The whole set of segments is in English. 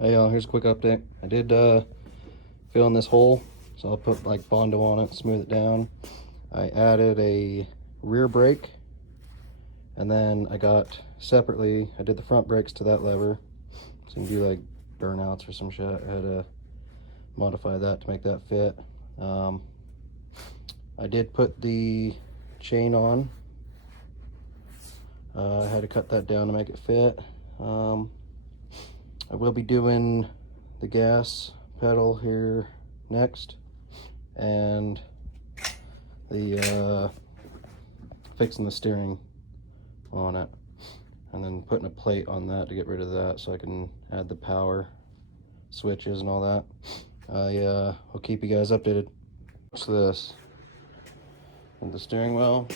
Hey y'all, here's a quick update. I did fill in this hole, so I'll put like Bondo on it, smooth it down. I added a rear brake, and then I got separately, I did the front brakes to that lever, so you can do like burnouts or some shit. I had to modify that to make that fit. I did put the chain on. I had to cut that down to make it fit. I will be doing the gas pedal here next, and the fixing the steering on it, and then putting a plate on that to get rid of that so I can add the power switches and all that. I'll keep you guys updated. Watch this. And the steering wheel.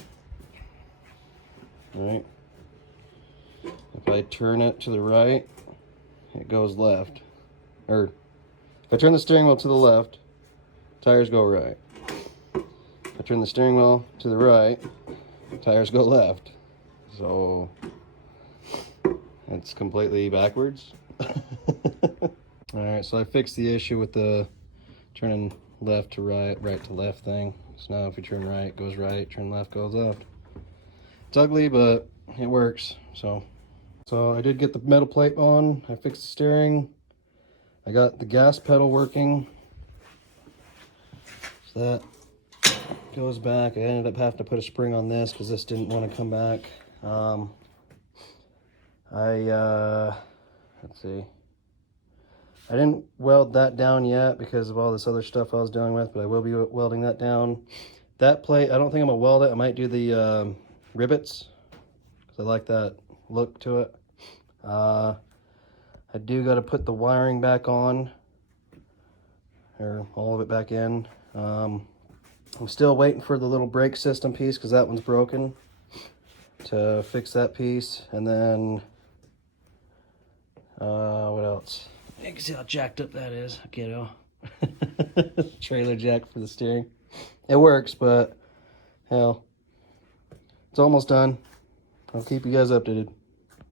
All right. If I turn it to the right, it goes left. Or if I turn the steering wheel to the left, tires go right. If I turn the steering wheel to the right, tires go left. So it's completely backwards. Alright, so I fixed the issue with the turning left to right, right to left thing. So now if you turn right, it goes right, turn left, goes left. It's ugly, but it works. So I did get the metal plate on. I fixed the steering. I got the gas pedal working. So that goes back. I ended up having to put a spring on this because this didn't want to come back. Let's see. I didn't weld that down yet because of all this other stuff I was dealing with, but I will be welding that down. That plate, I don't think I'm gonna weld it. I might do the rivets because I like that look to it. I do got to put the wiring back on, or all of it back in. I'm still waiting for the little brake system piece because that one's broken, to fix that piece. And then what else? You can see how jacked up that is, kiddo. Trailer jack for the steering. It works, but hell, it's almost done. I'll keep you guys updated.